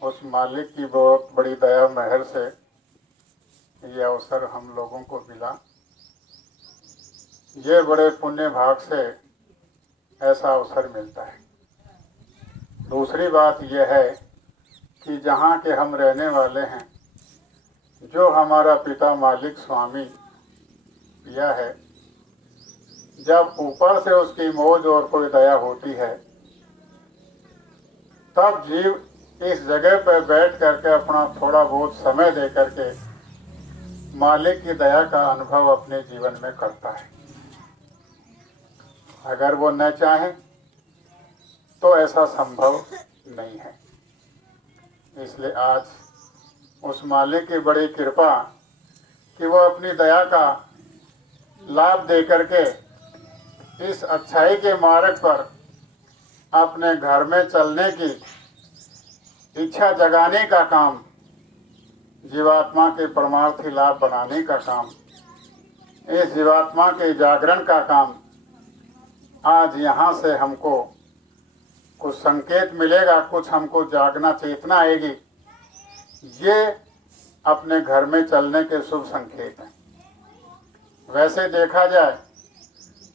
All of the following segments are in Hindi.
उस मालिक की बहुत बड़ी दया मेहर से ये अवसर हम लोगों को मिला। ये बड़े पुण्य भाग से ऐसा अवसर मिलता है। दूसरी बात यह है कि जहाँ के हम रहने वाले हैं, जो हमारा पिता मालिक स्वामी पिया है, जब ऊपर से उसकी मौज और कोई दया होती है, तब जीव इस जगह पर बैठ करके अपना थोड़ा बहुत समय दे करके मालिक की दया का अनुभव अपने जीवन में करता है। अगर वो न चाहे तो ऐसा संभव नहीं है। इसलिए आज उस मालिक की बड़ी कृपा कि वो अपनी दया का लाभ दे करके इस अच्छाई के मार्ग पर अपने घर में चलने की इच्छा जगाने का काम, जीवात्मा के परमार्थी लाभ बनाने का काम, इस जीवात्मा के जागरण का काम आज यहाँ से हमको कुछ संकेत मिलेगा, कुछ हमको जागना चेतना आएगी। ये अपने घर में चलने के शुभ संकेत हैं। वैसे देखा जाए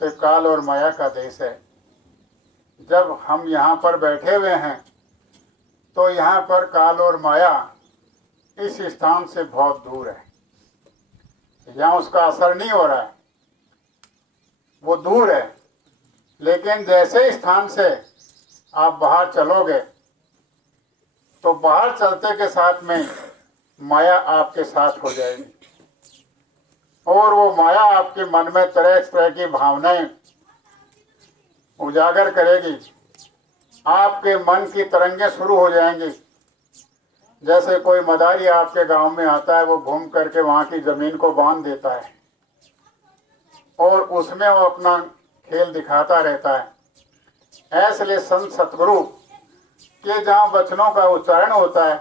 तो काल और माया का देश है। जब हम यहाँ पर बैठे हुए हैं तो यहाँ पर काल और माया इस स्थान से बहुत दूर है। यहाँ उसका असर नहीं हो रहा है, वो दूर है। लेकिन जैसे स्थान से आप बाहर चलोगे तो बाहर चलते के साथ में माया आपके साथ हो जाएगी और वो माया आपके मन में तरह तरह की भावनाएं उजागर करेगी। आपके मन की तरंगें शुरू हो जाएंगी। जैसे कोई मदारी आपके गांव में आता है, वो घूम करके वहाँ की जमीन को बांध देता है और उसमें वो अपना खेल दिखाता रहता है। ऐसे संत सतगुरु के जहाँ वचनों का उच्चारण होता है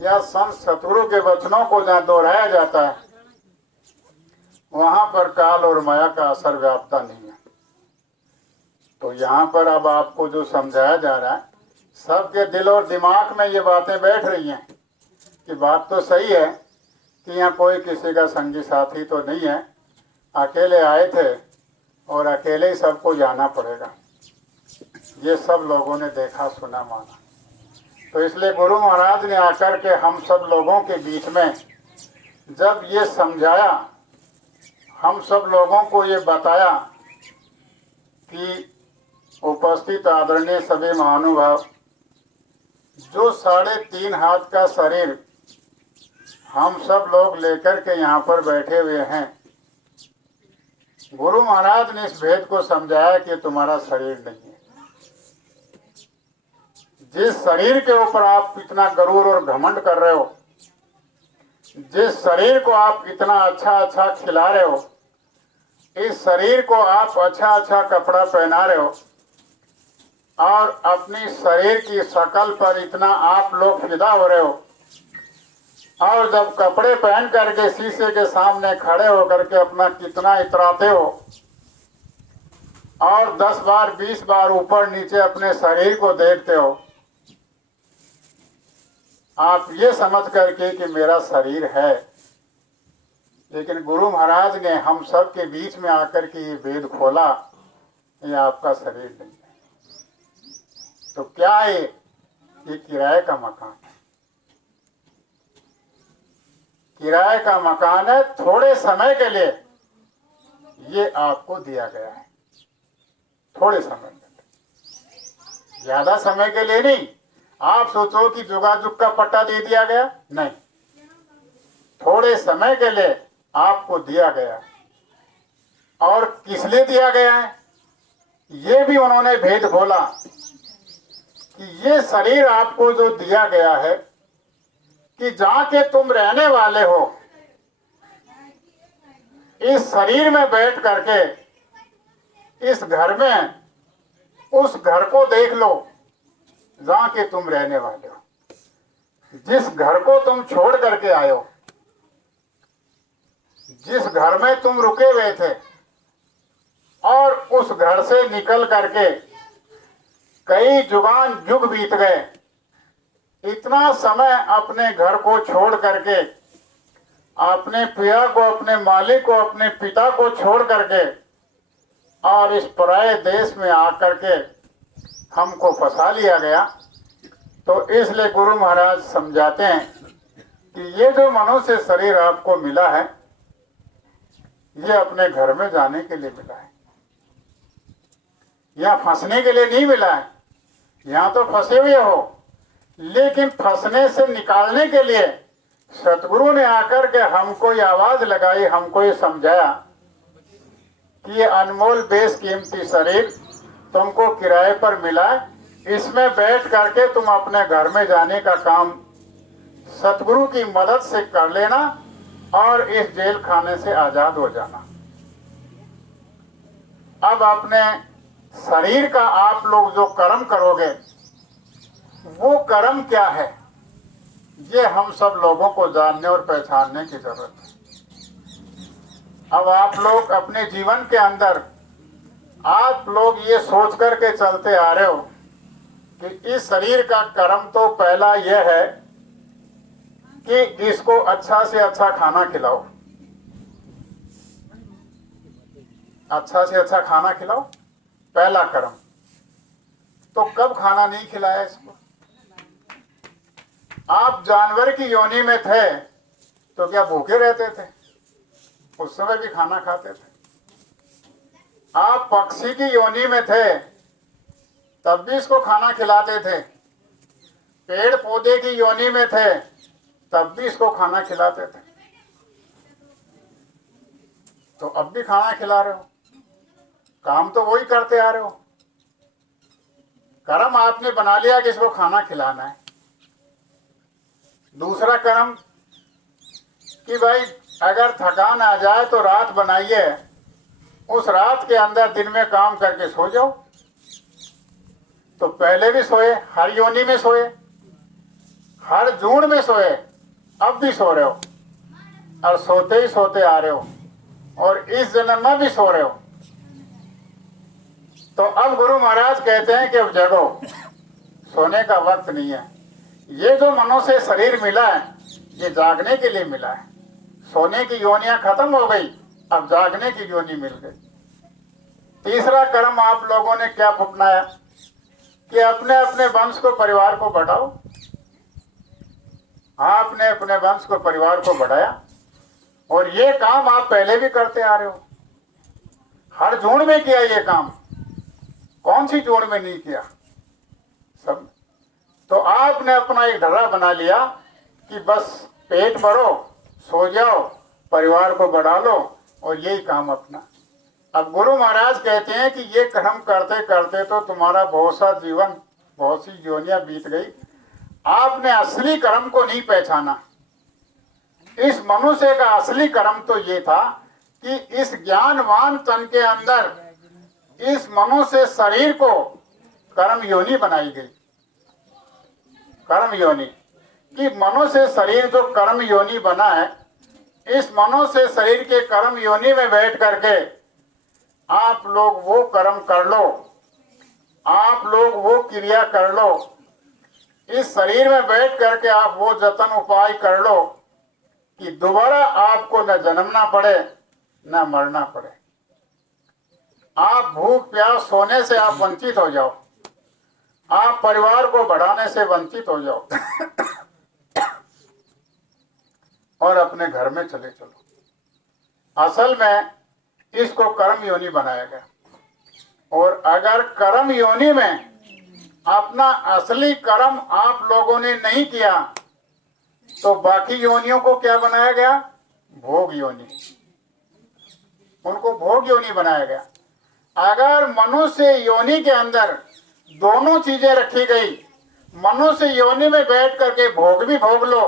या संत सतगुरु के वचनों को जहाँ दोहराया जाता है, वहाँ पर काल और माया का असर व्यापता नहीं है। तो यहाँ पर अब आपको जो समझाया जा रहा है, सबके दिल और दिमाग में ये बातें बैठ रही हैं कि बात तो सही है कि यहाँ कोई किसी का संगी साथी तो नहीं है, अकेले आए थे और अकेले ही सबको जाना पड़ेगा। ये सब लोगों ने देखा, सुना, माना। तो इसलिए गुरु महाराज ने आकर के हम सब लोगों के बीच में जब ये समझाया, हम सब लोगों को ये बताया कि उपस्थित आदरणीय सभी महानुभाव, जो 3.5 हाथ का शरीर हम सब लोग लेकर के यहाँ पर बैठे हुए हैं, गुरु महाराज ने इस भेद को समझाया कि तुम्हारा शरीर नहीं है। जिस शरीर के ऊपर आप इतना गरूर और घमंड कर रहे हो, जिस शरीर को आप इतना अच्छा अच्छा खिला रहे हो, इस शरीर को आप अच्छा अच्छा कपड़ा पहना रहे हो और अपनी शरीर की शक्ल पर इतना आप लोग फिदा हो रहे हो, और जब कपड़े पहन करके शीशे के सामने खड़े होकर के अपना कितना इतराते हो और 10 बार 20 बार ऊपर नीचे अपने शरीर को देखते हो, आप ये समझ करके कि मेरा शरीर है। लेकिन गुरु महाराज ने हम सब के बीच में आकर के ये भेद खोला, ये आपका शरीर नहीं है। तो क्या है? ये किराए का मकान है। किराए का मकान है, थोड़े समय के लिए ये आपको दिया गया है। थोड़े समय के लिए, ज्यादा समय के लिए नहीं। आप सोचो कि जुगाजुग का पट्टा दे दिया गया, नहीं। थोड़े समय के लिए आपको दिया गया। और किस लिए दिया गया है, ये भी उन्होंने भेद खोला कि ये शरीर आपको जो दिया गया है कि जहां के तुम रहने वाले हो, इस शरीर में बैठ करके इस घर में उस घर को देख लो जहां के तुम रहने वाले हो। जिस घर को तुम छोड़ करके आए हो, जिस घर में तुम रुके हुए थे, और उस घर से निकल करके कई जुगान युग बीत गए, इतना समय अपने घर को छोड़ करके, अपने पिया को, अपने मालिक को, अपने पिता को छोड़ करके और इस पराये देश में आकर के हमको फंसा लिया गया। तो इसलिए गुरु महाराज समझाते हैं कि ये जो मनुष्य शरीर आपको मिला है, ये अपने घर में जाने के लिए मिला है, यहाँ फंसने के लिए नहीं मिला है। यहाँ तो फंसे हुए हो, लेकिन फंसने से निकालने के लिए सतगुरु ने आकर के हमको ये आवाज लगाई, हमको ये समझाया कि ये अनमोल बेशकीमती शरीर तुमको किराए पर मिला है, इसमें बैठ करके तुम अपने घर में जाने का काम सतगुरु की मदद से कर लेना और इस जेल खाने से आजाद हो जाना। अब अपने शरीर का आप लोग जो कर्म करोगे, वो कर्म क्या है, ये हम सब लोगों को जानने और पहचानने की जरूरत है। अब आप लोग अपने जीवन के अंदर आप लोग ये सोच करके चलते आ रहे हो कि इस शरीर का कर्म तो पहला यह है कि इसको अच्छा से अच्छा खाना खिलाओ, अच्छा से अच्छा खाना खिलाओ, पहला कर्म। तो कब खाना नहीं खिलाया इसको? आप जानवर की योनि में थे तो क्या भूखे रहते थे? उस समय भी खाना खाते थे। आप पक्षी की योनि में थे तब भी इसको खाना खिलाते थे। पेड़ पौधे की योनि में थे तब भी इसको खाना खिलाते थे। तो अब भी खाना खिला रहे हो, काम तो वही करते आ रहे हो। कर्म आपने बना लिया कि इसको खाना खिलाना है। दूसरा कर्म कि भाई अगर थकान आ जाए तो रात बनाइए, उस रात के अंदर दिन में काम करके सो जाओ। तो पहले भी सोए, हर योनि में सोए, हर जून में सोए, अब भी सो रहे हो और सोते ही सोते आ रहे हो और इस जन्म में भी सो रहे हो। तो अब गुरु महाराज कहते हैं कि अब जगो, सोने का वक्त नहीं है। ये जो मनुष्य शरीर मिला है ये जागने के लिए मिला है। सोने की योनियां खत्म हो गई, अब जागने की योनि मिल गई। तीसरा कर्म आप लोगों ने क्या अपनाया कि अपने अपने वंश को, परिवार को बढ़ाओ। आपने अपने वंश को, परिवार को बढ़ाया और ये काम आप पहले भी करते आ रहे हो। हर जून में किया ये काम, कौन सी जून में नहीं किया? सब। तो आपने अपना एक ढर्रा बना लिया कि बस पेट भरो, सो जाओ, परिवार को बढ़ा लो और यही काम अपना। अब गुरु महाराज कहते हैं कि ये कर्म करते करते तो तुम्हारा बहुत सा जीवन, बहुत सी योनियां बीत गई। आपने असली कर्म को नहीं पहचाना। इस मनुष्य का असली कर्म तो ये था कि इस ज्ञानवान तन के अंदर इस मनुष्य शरीर को कर्म योनि बनाई गई। कर्म योनि कि मनुष्य शरीर जो कर्म योनि बना है, इस मनुष्य शरीर के कर्म योनि में बैठ करके आप लोग वो कर्म कर लो, आप लोग वो क्रिया कर लो। इस शरीर में बैठ करके आप वो जतन उपाय कर लो कि दोबारा आपको न जन्मना पड़े न मरना पड़े। आप भूख प्यास सोने से आप वंचित हो जाओ, आप परिवार को बढ़ाने से वंचित हो जाओ और अपने घर में चले चलो। असल में इसको कर्म योनि बनाया गया। और अगर कर्म योनि में अपना असली कर्म आप लोगों ने नहीं किया तो बाकी योनियों को क्या बनाया गया? भोग योनि। उनको भोग योनि बनाया गया। अगर मनुष्य योनि के अंदर दोनों चीजें रखी गई, मनुष्य योनि में बैठ करके भोग भी भोग लो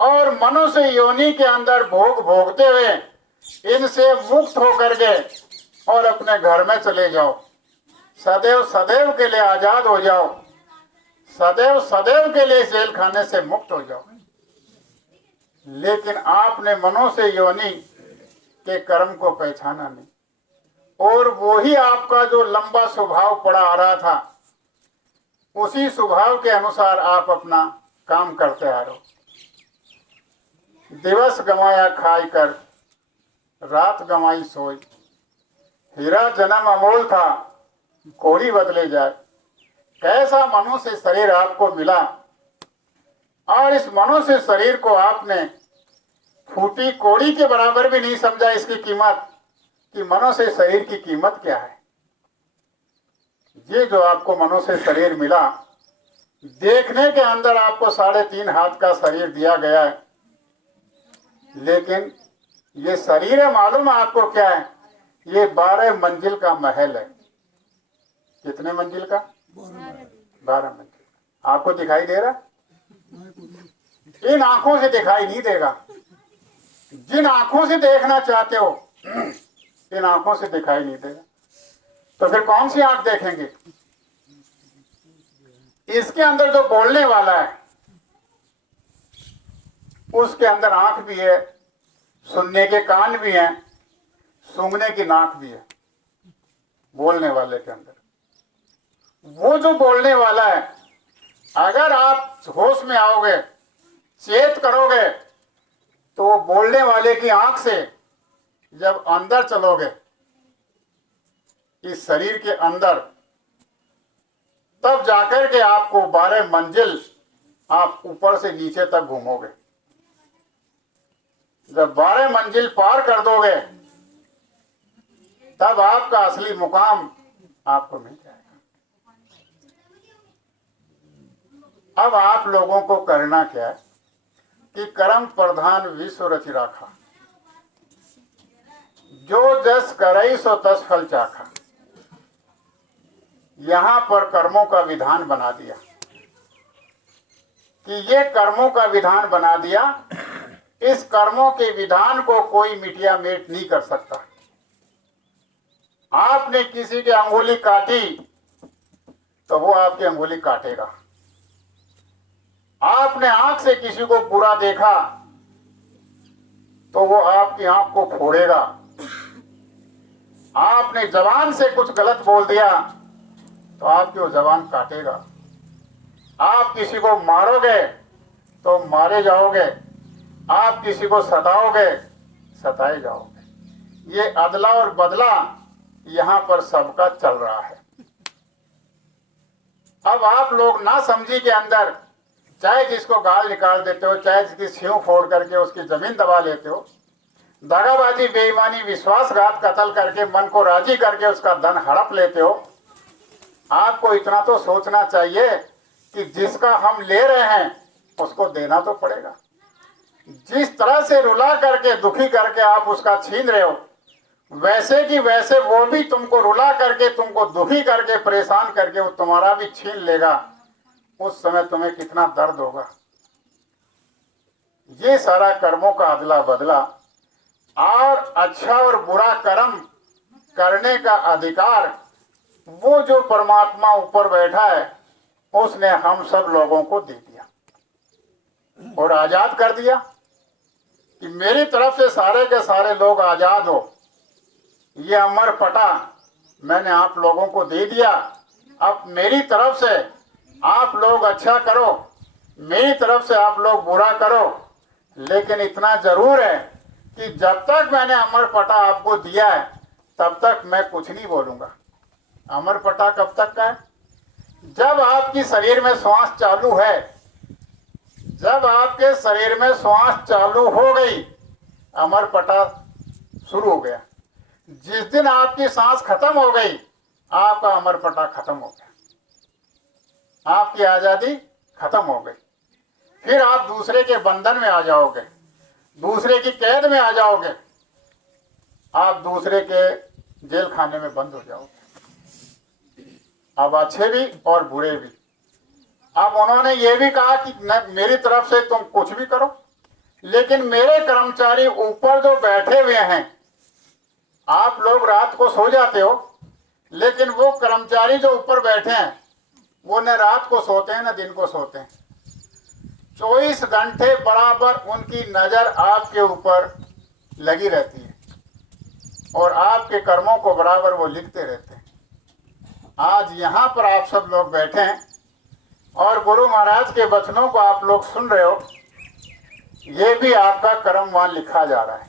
और मनुष्य योनि के अंदर भोग भोगते हुए इनसे मुक्त होकर के और अपने घर में चले जाओ, सदैव सदैव के लिए आजाद हो जाओ, सदैव सदैव के लिए जेल खाने से मुक्त हो जाओ। लेकिन आपने मनुष्य योनि के कर्म को पहचाना नहीं और वो ही आपका जो लंबा स्वभाव पड़ा आ रहा था उसी स्वभाव के अनुसार आप अपना काम करते आ रहे हो। दिवस गंवाया खाई कर, रात गंवाई सोई, हीरा जन्म अमोल था, कोड़ी बदले जाए। कैसा मनुष्य शरीर आपको मिला, और इस मनुष्य शरीर को आपने फूटी कोड़ी के बराबर भी नहीं समझा इसकी कीमत, कि मनुष्य शरीर की कीमत क्या है। ये जो आपको मनुष्य शरीर मिला, देखने के अंदर आपको 3.5 हाथ का शरीर दिया गया है, लेकिन ये शरीर है, मालूम है आपको क्या है? ये 12 मंजिल का महल है। कितने मंजिल का? 12 मंजिल। आपको दिखाई दे रहा? इन आंखों से दिखाई नहीं देगा। जिन आंखों से देखना चाहते हो, इन आंखों से दिखाई नहीं देगा। तो फिर कौन सी आंख देखेंगे? इसके अंदर जो बोलने वाला है, उसके अंदर आंख भी है, सुनने के कान भी हैं, सूंघने की नाक भी है। बोलने वाले के अंदर वो जो बोलने वाला है, अगर आप होश में आओगे, चेत करोगे, तो वो बोलने वाले की आंख से जब अंदर चलोगे इस शरीर के अंदर, तब जाकर के आपको 12 मंजिल आप ऊपर से नीचे तक घूमोगे। जब 12 मंजिल पार कर दोगे, तब आपका असली मुकाम आपको मिल जाएगा। अब आप लोगों को करना क्या है कि कर्म प्रधान विश्व रचि राखा, जो जस करई सो तस फल चाखा। यहां पर कर्मों का विधान बना दिया कि ये कर्मों का विधान बना दिया। इस कर्मों के विधान को कोई मिटिया मेट नहीं कर सकता। आपने किसी की अंगुली काटी तो वो आपकी अंगुली काटेगा। आपने आंख से किसी को बुरा देखा तो वो आपकी आंख को फोड़ेगा। आपने जबान से कुछ गलत बोल दिया तो आपकी वो जबान काटेगा। आप किसी को मारोगे तो मारे जाओगे, आप किसी को सताओगे, सताए जाओगे। ये अदला और बदला यहां पर सबका चल रहा है। अब आप लोग ना समझी के अंदर चाहे जिसको गाल निकाल देते हो, चाहे जिसकी सींग फोड़ करके उसकी जमीन दबा लेते हो, दगाबाजी, बेईमानी, विश्वासघात, कत्ल करके मन को राजी करके उसका धन हड़प लेते हो। आपको इतना तो सोचना चाहिए कि जिसका हम ले रहे हैं उसको देना तो पड़ेगा। जिस तरह से रुला करके, दुखी करके आप उसका छीन रहे हो, वैसे कि वैसे वो भी तुमको रुला करके, तुमको दुखी करके, परेशान करके वो तुम्हारा भी छीन लेगा। उस समय तुम्हें कितना दर्द होगा। ये सारा कर्मों का अदला बदला, और अच्छा और बुरा कर्म करने का अधिकार वो जो परमात्मा ऊपर बैठा है उसने हम सब लोगों को दे दिया और आजाद कर दिया कि मेरी तरफ से सारे के सारे लोग आजाद हो। ये अमर पटा मैंने आप लोगों को दे दिया। अब मेरी तरफ से आप लोग अच्छा करो, मेरी तरफ से आप लोग बुरा करो, लेकिन इतना जरूर है कि जब तक मैंने अमर पटा आपको दिया है तब तक मैं कुछ नहीं बोलूंगा। अमर पटा कब तक का है? जब आपकी शरीर में श्वास चालू है, जब आपके शरीर में श्वास चालू हो गई, अमर पटा शुरू हो गया। जिस दिन आपकी सांस खत्म हो गई, आपका अमर पटा खत्म हो गया, आपकी आजादी खत्म हो गई। फिर आप दूसरे के बंधन में आ जाओगे, दूसरे की कैद में आ जाओगे, आप दूसरे के जेल खाने में बंद हो जाओगे। अब अच्छे भी और बुरे भी। अब उन्होंने ये भी कहा कि न मेरी तरफ से तुम कुछ भी करो, लेकिन मेरे कर्मचारी ऊपर जो बैठे हुए हैं, आप लोग रात को सो जाते हो, लेकिन वो कर्मचारी जो ऊपर बैठे हैं वो न रात को सोते हैं न दिन को सोते हैं। 24 घंटे बराबर उनकी नजर आपके ऊपर लगी रहती है और आपके कर्मों को बराबर वो लिखते रहते हैं। आज यहाँ पर आप सब लोग बैठे हैं, और गुरु महाराज के वचनों को आप लोग सुन रहे हो, ये भी आपका कर्म वहाँ लिखा जा रहा है।